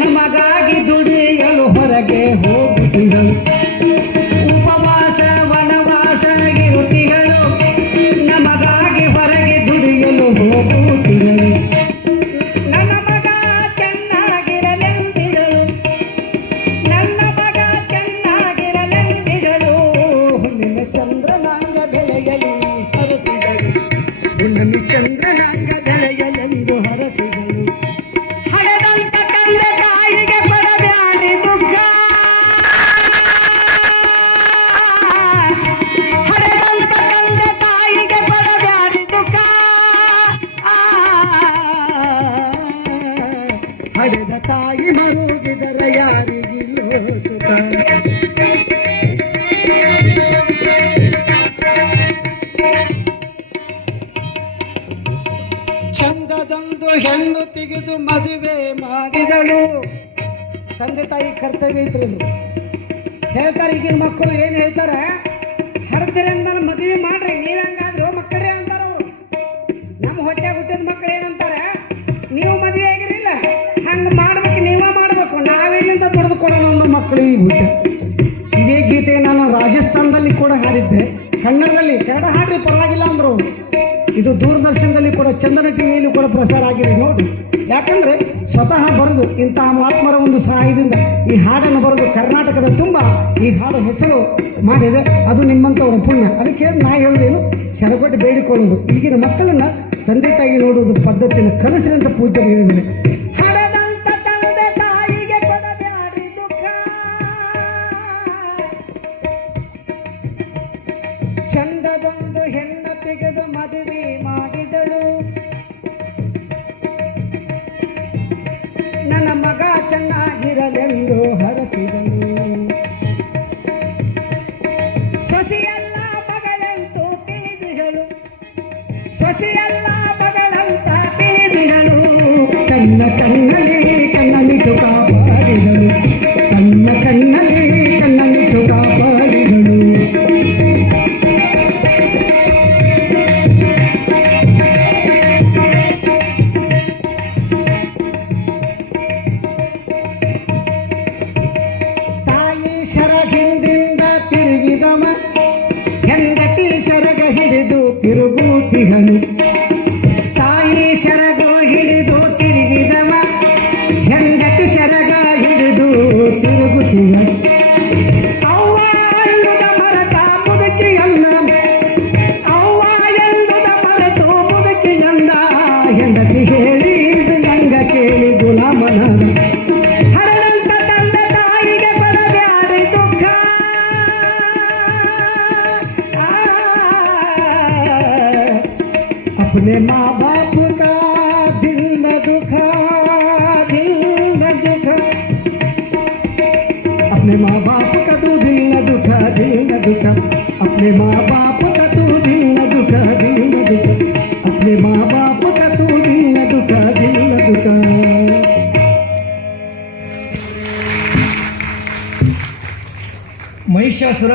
ನಮಗಾಗಿ ದುಡಿಯಲು ಹೊರಗೆ ಹೋಗುತ್ತಿದ್ದಳು. ಉಪವಾಸ ವನವಾಸ ಇರುತ್ತಿಗಳು, ನಮಗಾಗಿ ಹೊರಗೆ ದುಡಿಯಲು ಹೋಗುತ್ತಿದ್ದಳು. ನನ್ನ ಮಗ ಚೆನ್ನಾಗಿರಲೆಂದಿಗಳು, ನನ್ನ ಮಗ ಚೆನ್ನಾಗಿರಲೆಂದಿಗಳು. ಹುಣ್ಣಿಮೆ ಚಂದ್ರನಾಂಗ ಬೆಳೆಯಲಿ ಹರಸಿದಳು, ಹುಣ್ಣಿಮೆ ಚಂದ್ರನಾಂಗ ಬೆಳೆಯಲೆಂದು ಹರಸಿದಳು. ಹಡೆದಂತ ತಂದೆ ತಾಯಿಗೆ ಕೊಡಬ್ಯಾಡಿ ದುಃಖ, ಹಡೆದಂತ ತಂದೆ ತಾಯಿಗೆ ಕೊಡಬ್ಯಾಡಿ ದುಃಖ. ಹಡೆದ ತಾಯಿ ಮರುಗಿದರ ಯಾರಿಗಿಲ್ಲೋ ಸುಖ. ಚಂದದೊಂದು ಹೆಣ್ಣು ತೆಗೆದು ಮದುವೆ ಮಾಡಿದಳು. ತಂದೆ ತಾಯಿ ಕರ್ತವ್ಯ ಐತ್ರಿಲ್ಲ ಹೇಳ್ತಾರೆ. ಈಗಿನ ಮಕ್ಕಳು ಏನು ಹೇಳ್ತಾರೆ, ಹರ್ತೀರಿ ಅಂದ್ಮೇಲೆ ಮದುವೆ ಮಾಡ್ರಿ, ನೀವು ಹೆಂಗಾದ್ರು ಮಕ್ಕಳೇ ಅಂತಾರ ಅವರು. ನಮ್ಮ ಹೊಟ್ಟೆ ಹುಟ್ಟಿದ ಮಕ್ಕಳು ಏನಂತಾರೆ, ನೀವು ಮದುವೆ ಆಗಿರಿಲ್ಲ ಹಂಗೆ ಮಾಡ್ಬೇಕು, ನೀವೇ ಮಾಡ್ಬೇಕು, ನಾವೆಲ್ಲಿಂದ ದುಡಿದು ಕೊಡೋಣ ಅನ್ನೋ ಮಕ್ಕಳು ಈಗ ಹುಟ್ಟ. ಇದೇ ಗೀತೆ ನಾನು ರಾಜಸ್ಥಾನದಲ್ಲಿ ಕೂಡ ಹಾಡಿದ್ದೆ, ಕನ್ನಡದಲ್ಲಿ. ಕನ್ನಡ ಹಾಡ್ರಿ ಪರವಾಗಿಲ್ಲ ಅಂದರು. ಇದು ದೂರದರ್ಶನದಲ್ಲಿ ಕೂಡ, ಚಂದನ ಟಿವಿಯಲ್ಲಿ ಕೂಡ ಪ್ರಸಾರ ಆಗಿದೆ ನೋಡಿ. ಯಾಕಂದರೆ ಸ್ವತಃ ಬರೆದು ಇಂತಹ ಮಹಾತ್ಮರ ಒಂದು ಸಹಾಯದಿಂದ ಈ ಹಾಡನ್ನು ಬರೆದು ಕರ್ನಾಟಕದ ತುಂಬ ಈ ಹಾಡು ಹೆಸರು ಮಾಡಿದೆ. ಅದು ನಿಮ್ಮಂಥವ್ರ ಪುಣ್ಯ. ಅದಕ್ಕೆ ನಾ ಹೇಳೋದೇನು, ಶರಗೊಟ್ಟು ಬೇಡಿಕೊಳ್ಳೋದು. ಈಗಿನ ಮಕ್ಕಳನ್ನು ತಂದೆ ತಾಯಿ ನೋಡುವುದು ಪದ್ಧತಿಯನ್ನು ಕಲಿಸ್ರಿ ಅಂತ ಪೂಜ್ಯರು ಹೇಳಿದ್ದಾರೆ. ಹಡದಂತ ತಂದೆ ತಾಯಿಗೆ ಕೊಡಬ್ಯಾಡಿ ದುಃಖ, ಚಂದದೊಂದು ಹೆಣ್ಣ ತೆಗೆದು ಮದುವೆ ಮಾಡಿದಳು. ನನ್ನ ಮಗ ಚೆನ್ನಾಗಿರಲೆಂದು ಹರಸಿದಳು. ಸೊಸೆಯಲ್ಲ ಮಗಳಂತೂ ತಿಳಿದಿಗಳು, ಸೊಸೆಯಲ್ಲ ಮಗಳಂತ ತಿಳಿದಿಗಳು. ಕಣ್ಣ ಕಣ್ಣಲ್ಲಿ ಕಣ್ಣನಿಟ್ಟು ಕಾಪಾಡಿದಳು, ಕಣ್ಣ ಕಣ್ಣಲ್ಲಿ ಕಣ್ಣನಿಟ್ಟು ಕಾಪಾಡಿದಳು. ಹಿಂದಿಂದ ತಿರುಗಿದವ ಹೆಂಡತಿ ಸರಗ ಹಿಡಿದು ತಿರುಗುತ್ತಿಹನು. ತಾಯಿ ಸರಗ ಹಿಡಿದು ತಿರುಗಿದವ ಹೆಂಡತಿ ಸರಗ ಹಿಡಿದು ತಿರುಗುತ್ತಿಹನು. ಅವ್ವ ಎಲ್ಲುದ ಮರತ ಮುದುಕಿಯಲ್ಲ, ಅವ್ವ ಎಲ್ಲುದ ಮರೆತು ಮುದುಕಿಯಲ್ಲ. ಹೆಂಡತಿ ಹೇಳಿದ ನಂಗ ಕೇಳಿ ಗುಲಾಮನ. अपने माँ बाप का दिल न दुखा, दिल न दुखा. अपने माँ बाप का तू दिल न दुखा, दिल न दुखा. अपने माँ बाप का तू दिल न दुखा, दिल न दुखा. अपने माँ बाप का तू दिल न दुखा, दिल न दुखा. ಮಹಿಷಾಸುರ